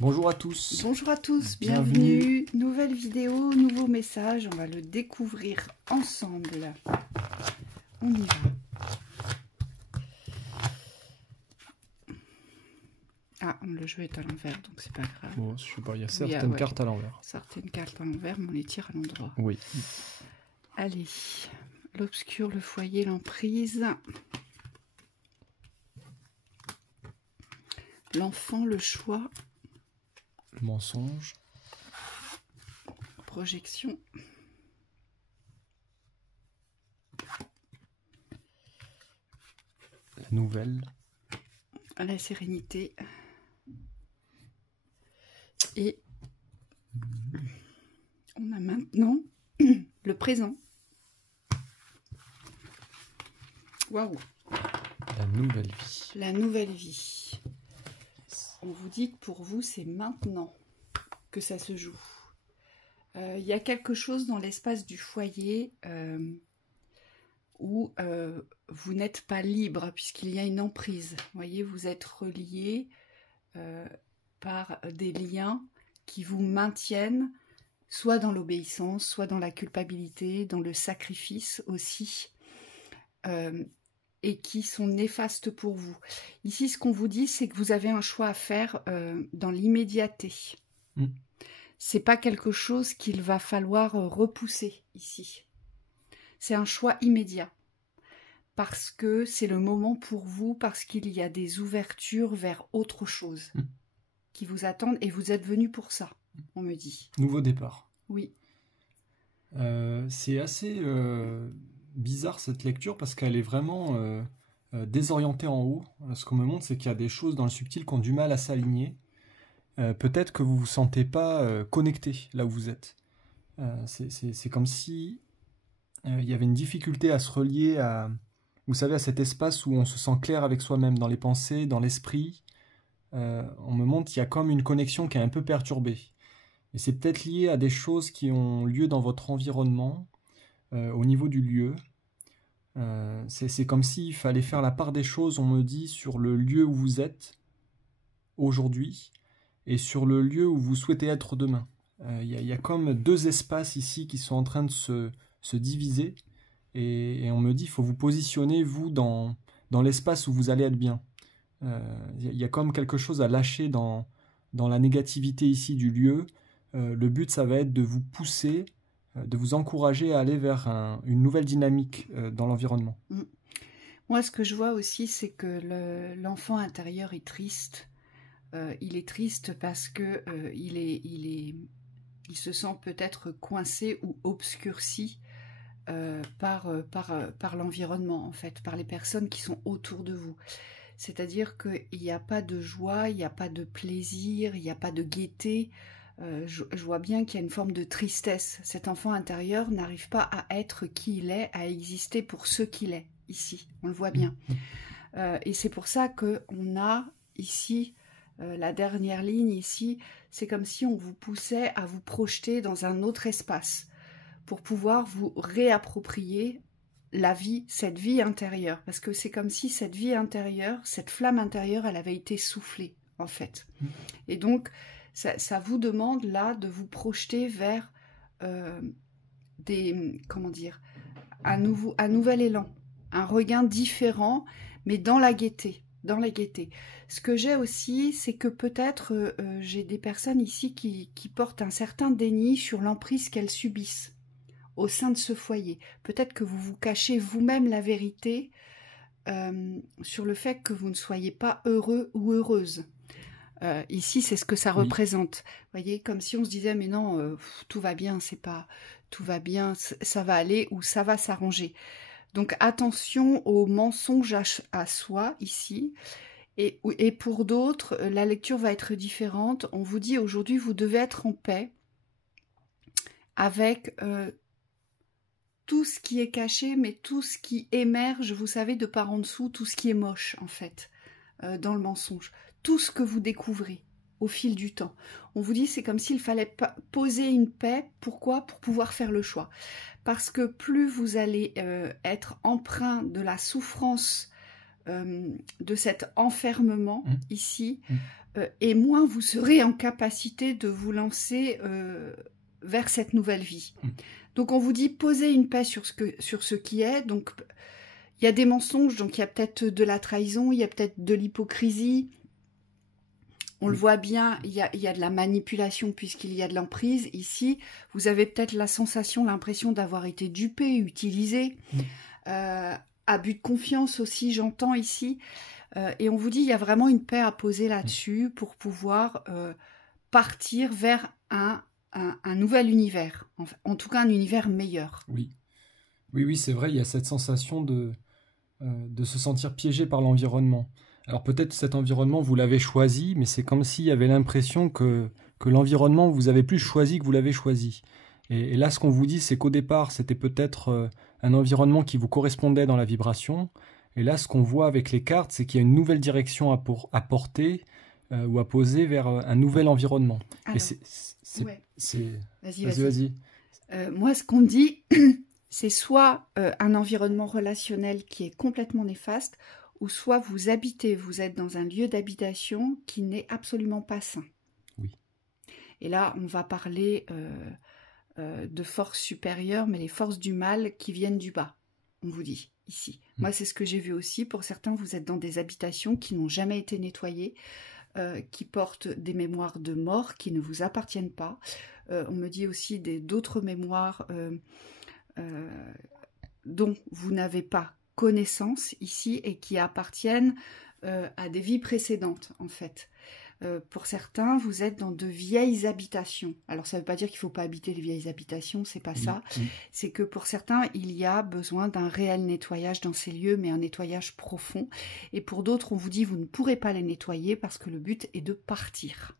Bonjour à tous. Bonjour à tous, bienvenue. Nouvelle vidéo, nouveau message, on va le découvrir ensemble. On y va. Ah, le jeu est à l'envers, donc c'est pas grave. Bon, je sais pas, il y a certaines cartes à l'envers. Certaines cartes à l'envers, mais on les tire à l'endroit. Oui. Allez, l'obscur, le foyer, l'emprise. L'enfant, le choix. Le mensonge. Projection. La nouvelle. La sérénité. Et on a maintenant le présent. Waouh! La nouvelle vie. La nouvelle vie. On vous dit que pour vous, c'est maintenant que ça se joue. Il y a quelque chose dans l'espace du foyer où vous n'êtes pas libre, puisqu'il y a une emprise. Vous voyez, vous êtes reliés par des liens qui vous maintiennent soit dans l'obéissance, soit dans la culpabilité, dans le sacrifice aussi, et qui sont néfastes pour vous. Ici, ce qu'on vous dit, c'est que vous avez un choix à faire dans l'immédiateté. C'est pas quelque chose qu'il va falloir repousser ici. C'est un choix immédiat. Parce que c'est le moment pour vous, parce qu'il y a des ouvertures vers autre chose qui vous attendent, et vous êtes venu pour ça, on me dit. Nouveau départ. Oui. C'est assez bizarre cette lecture, parce qu'elle est vraiment désorientée en haut. Ce qu'on me montre, c'est qu'il y a des choses dans le subtil qui ont du mal à s'aligner. Peut-être que vous ne vous sentez pas connecté là où vous êtes. C'est comme si il y avait une difficulté à se relier à, vous savez, à cet espace où on se sent clair avec soi-même, dans les pensées, dans l'esprit. On me montre qu'il y a comme une connexion qui est un peu perturbée. Et c'est peut-être lié à des choses qui ont lieu dans votre environnement, au niveau du lieu. C'est comme s'il fallait faire la part des choses, on me dit, sur le lieu où vous êtes aujourd'hui et sur le lieu où vous souhaitez être demain. Il y a comme deux espaces ici qui sont en train de se diviser, et on me dit qu'il faut vous positionner, vous, dans l'espace où vous allez être bien. Il y a comme quelque chose à lâcher dans la négativité ici du lieu. Le but, ça va être de vous pousser, de vous encourager à aller vers une nouvelle dynamique dans l'environnement. Moi, ce que je vois aussi, c'est que l'enfant intérieur est triste. Il est triste parce que il se sent peut-être coincé ou obscurci par l'environnement, en fait, par les personnes qui sont autour de vous. C'est-à-dire qu'il n'y a pas de joie, il n'y a pas de plaisir, il n'y a pas de gaieté. Je vois bien qu'il y a une forme de tristesse. Cet enfant intérieur n'arrive pas à être qui il est, à exister pour ce qu'il est, ici. On le voit bien. Et c'est pour ça qu'on a ici, la dernière ligne ici, c'est comme si on vous poussait à vous projeter dans un autre espace pour pouvoir vous réapproprier la vie, cette vie intérieure. Parce que c'est comme si cette vie intérieure, cette flamme intérieure, elle avait été soufflée, en fait. Et donc, ça vous demande là de vous projeter vers un nouvel élan, un regain différent, mais dans la gaieté. Ce que j'ai aussi, c'est que peut-être j'ai des personnes ici qui portent un certain déni sur l'emprise qu'elles subissent au sein de ce foyer. Peut-être que vous vous cachez vous-même la vérité sur le fait que vous ne soyez pas heureux ou heureuse. Ici, c'est ce que ça représente. Vous voyez, comme si on se disait, mais non, tout va bien, c'est pas tout va bien, ça va aller ou ça va s'arranger. Donc attention au mensonge à soi ici. Et pour d'autres, la lecture va être différente. On vous dit aujourd'hui, vous devez être en paix avec tout ce qui est caché, mais tout ce qui émerge, vous savez, de par en dessous, tout ce qui est moche, en fait, dans le mensonge. Tout ce que vous découvrez au fil du temps. On vous dit, c'est comme s'il fallait poser une paix. Pourquoi? Pour pouvoir faire le choix. Parce que plus vous allez être empreint de la souffrance, de cet enfermement ici, et moins vous serez en capacité de vous lancer vers cette nouvelle vie. Donc on vous dit posez une paix sur ce qui est. Donc il y a des mensonges, donc il y a peut-être de la trahison, il y a peut-être de l'hypocrisie. On le voit bien, il y a de la manipulation puisqu'il y a de l'emprise. Ici, vous avez peut-être la sensation, l'impression d'avoir été dupé, utilisé. Abus de confiance aussi, j'entends ici. Et on vous dit, il y a vraiment une paix à poser là-dessus pour pouvoir partir vers un nouvel univers. En tout cas, un univers meilleur. Oui, c'est vrai, il y a cette sensation de se sentir piégé par l'environnement. Alors peut-être cet environnement, vous l'avez choisi, mais c'est comme s'il y avait l'impression que l'environnement, vous avez plus choisi que vous l'avez choisi. Et là, ce qu'on vous dit, c'est qu'au départ, c'était peut-être un environnement qui vous correspondait dans la vibration. Et là, ce qu'on voit avec les cartes, c'est qu'il y a une nouvelle direction à porter ou à poser vers un nouvel environnement. Alors, Vas-y. Moi, ce qu'on me dit, c'est soit un environnement relationnel qui est complètement néfaste, ou soit vous êtes dans un lieu d'habitation qui n'est absolument pas sain. Oui. Et là, on va parler de forces supérieures, mais les forces du mal qui viennent du bas, on vous dit, ici. Moi, c'est ce que j'ai vu aussi. Pour certains, vous êtes dans des habitations qui n'ont jamais été nettoyées, qui portent des mémoires de mort qui ne vous appartiennent pas. On me dit aussi d'autres mémoires dont vous n'avez pas connaissance ici et qui appartiennent à des vies précédentes, en fait. Pour certains, vous êtes dans de vieilles habitations. Alors, ça ne veut pas dire qu'il ne faut pas habiter les vieilles habitations, c'est pas ça. C'est que pour certains, il y a besoin d'un réel nettoyage dans ces lieux, mais un nettoyage profond. Et pour d'autres, on vous dit, vous ne pourrez pas les nettoyer parce que le but est de partir.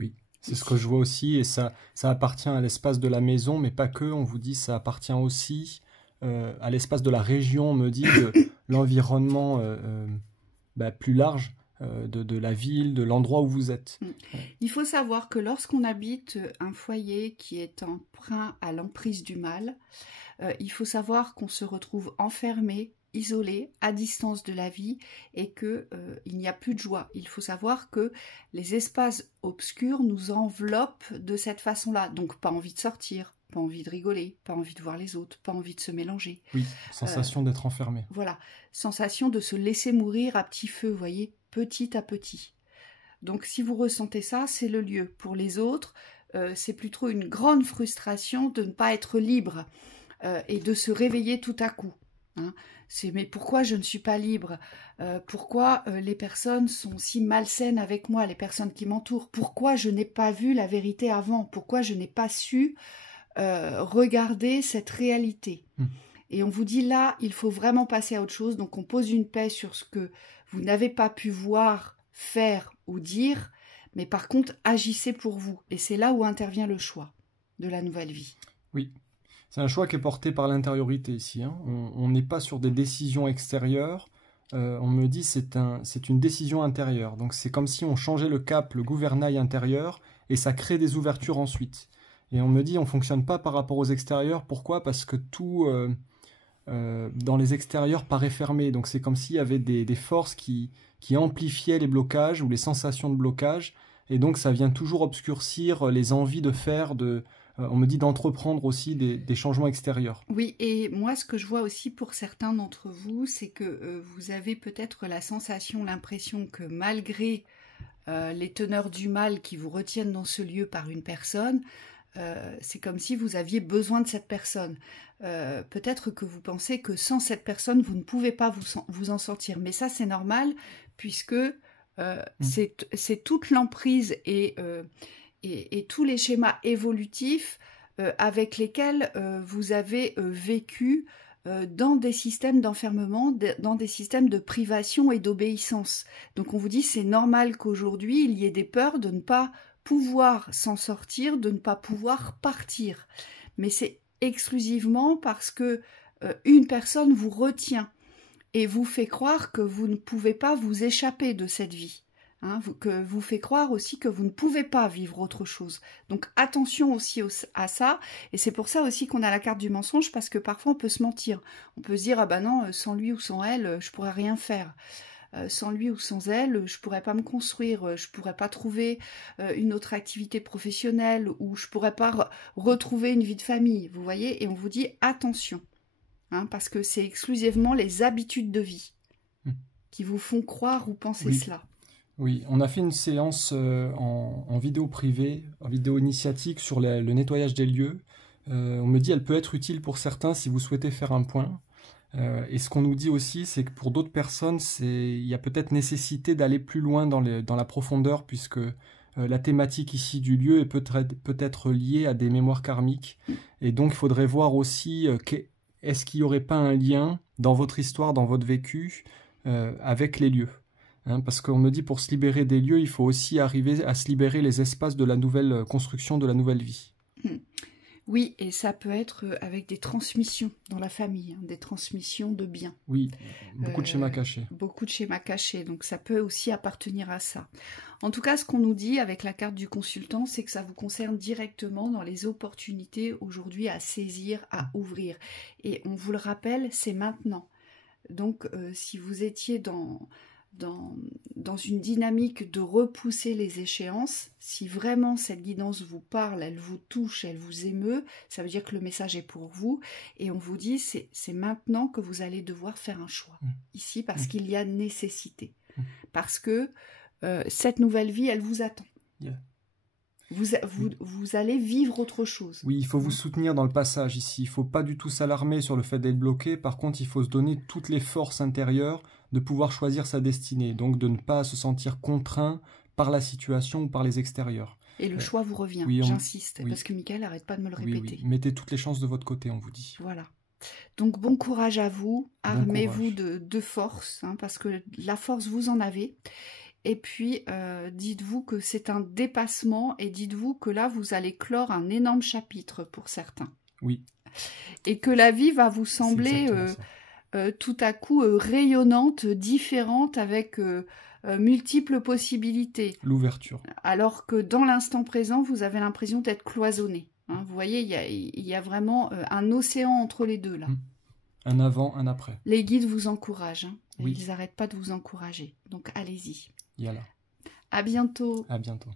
Oui, c'est ce que je vois aussi, et ça appartient à l'espace de la maison, mais pas que. On vous dit, ça appartient aussi à l'espace de la région, on me dit, de l'environnement plus large. De la ville, de l'endroit où vous êtes. Il faut savoir que lorsqu'on habite un foyer qui est emprunt à l'emprise du mal, il faut savoir qu'on se retrouve enfermé, isolé, à distance de la vie et qu'il n'y a plus de joie. Il faut savoir que les espaces obscurs nous enveloppent de cette façon-là. Donc pas envie de sortir, pas envie de rigoler, pas envie de voir les autres, pas envie de se mélanger. Oui, sensation d'être enfermé. Voilà, sensation de se laisser mourir à petit feu, vous voyez, petit à petit. Donc si vous ressentez ça, c'est le lieu. Pour les autres, c'est plutôt une grande frustration de ne pas être libre et de se réveiller tout à coup. Hein. C'est mais pourquoi je ne suis pas libre? Pourquoi les personnes sont si malsaines avec moi, les personnes qui m'entourent? Pourquoi je n'ai pas vu la vérité avant? Pourquoi je n'ai pas su regarder cette réalité? Et on vous dit là, il faut vraiment passer à autre chose. Donc on pose une paix sur ce que vous n'avez pas pu voir, faire ou dire, mais par contre, agissez pour vous. Et c'est là où intervient le choix de la nouvelle vie. Oui, c'est un choix qui est porté par l'intériorité ici. Hein. On n'est pas sur des décisions extérieures. On me dit c'est une décision intérieure. Donc c'est comme si on changeait le cap, le gouvernail intérieur, et ça crée des ouvertures ensuite. Et on me dit on ne fonctionne pas par rapport aux extérieurs. Pourquoi? Parce que tout... dans les extérieurs paraît fermé. Donc c'est comme s'il y avait des forces qui amplifiaient les blocages ou les sensations de blocage. Et donc ça vient toujours obscurcir les envies de faire, on me dit d'entreprendre aussi des changements extérieurs. Oui, et moi ce que je vois aussi pour certains d'entre vous, c'est que vous avez peut-être la sensation, l'impression que malgré les teneurs du mal qui vous retiennent dans ce lieu par une personne, c'est comme si vous aviez besoin de cette personne. Peut-être que vous pensez que sans cette personne, vous ne pouvez pas vous en sortir. Mais ça, c'est normal, puisque c'est toute l'emprise et tous les schémas évolutifs avec lesquels vous avez vécu dans des systèmes d'enfermement, dans des systèmes de privation et d'obéissance. Donc on vous dit, c'est normal qu'aujourd'hui, il y ait des peurs de ne pas pouvoir s'en sortir, de ne pas pouvoir partir. Mais c'est exclusivement parce que une personne vous retient et vous fait croire que vous ne pouvez pas vous échapper de cette vie. Hein, que vous fait croire aussi que vous ne pouvez pas vivre autre chose. Donc attention aussi à ça. Et c'est pour ça aussi qu'on a la carte du mensonge, parce que parfois on peut se mentir. On peut se dire, ah ben non, sans lui ou sans elle, je pourrais rien faire. sans lui ou sans elle, je pourrais pas me construire, je pourrais pas trouver une autre activité professionnelle, ou je pourrais pas retrouver une vie de famille, vous voyez. Et on vous dit attention, hein, parce que c'est exclusivement les habitudes de vie qui vous font croire ou penser cela. Oui, on a fait une séance en vidéo privée, en vidéo initiatique sur le nettoyage des lieux. On me dit qu'elle peut être utile pour certains si vous souhaitez faire un point. Et ce qu'on nous dit aussi, c'est que pour d'autres personnes, il y a peut-être nécessité d'aller plus loin dans la profondeur, puisque la thématique ici du lieu est peut-être liée à des mémoires karmiques. Et donc, il faudrait voir aussi, est-ce qu'il n'y aurait pas un lien dans votre histoire, dans votre vécu, avec les lieux, hein, parce qu'on me dit, pour se libérer des lieux, il faut aussi arriver à se libérer les espaces de la nouvelle construction, de la nouvelle vie. Oui, et ça peut être avec des transmissions dans la famille, hein, des transmissions de biens. Oui, beaucoup de schémas cachés. Beaucoup de schémas cachés, donc ça peut aussi appartenir à ça. En tout cas, ce qu'on nous dit avec la carte du consultant, c'est que ça vous concerne directement dans les opportunités aujourd'hui à saisir, à ouvrir. Et on vous le rappelle, c'est maintenant. Donc, si vous étiez dans une dynamique de repousser les échéances, si vraiment cette guidance vous parle, elle vous touche, elle vous émeut, ça veut dire que le message est pour vous, et on vous dit c'est maintenant que vous allez devoir faire un choix ici, parce qu'il y a nécessité, parce que cette nouvelle vie, elle vous attend. Vous allez vivre autre chose. Oui, il faut vous soutenir dans le passage ici. Il ne faut pas du tout s'alarmer sur le fait d'être bloqué. Par contre, il faut se donner toutes les forces intérieures de pouvoir choisir sa destinée. Donc, de ne pas se sentir contraint par la situation ou par les extérieurs. Et le choix vous revient, j'insiste, parce que Michael n'arrête pas de me le répéter. Oui. Mettez toutes les chances de votre côté, on vous dit. Voilà. Donc, bon courage à vous. Armez-vous de force, hein, parce que la force, vous en avez. Et puis, dites-vous que c'est un dépassement, et dites-vous que là, vous allez clore un énorme chapitre pour certains. Oui. Et que la vie va vous sembler tout à coup rayonnante, différente, avec multiples possibilités. L'ouverture. Alors que dans l'instant présent, vous avez l'impression d'être cloisonné. Hein, vous voyez, il y a vraiment un océan entre les deux, là. Un avant, un après. Les guides vous encouragent. Hein. Oui. Ils n'arrêtent pas de vous encourager. Donc, allez-y. Yalla. À bientôt. À bientôt.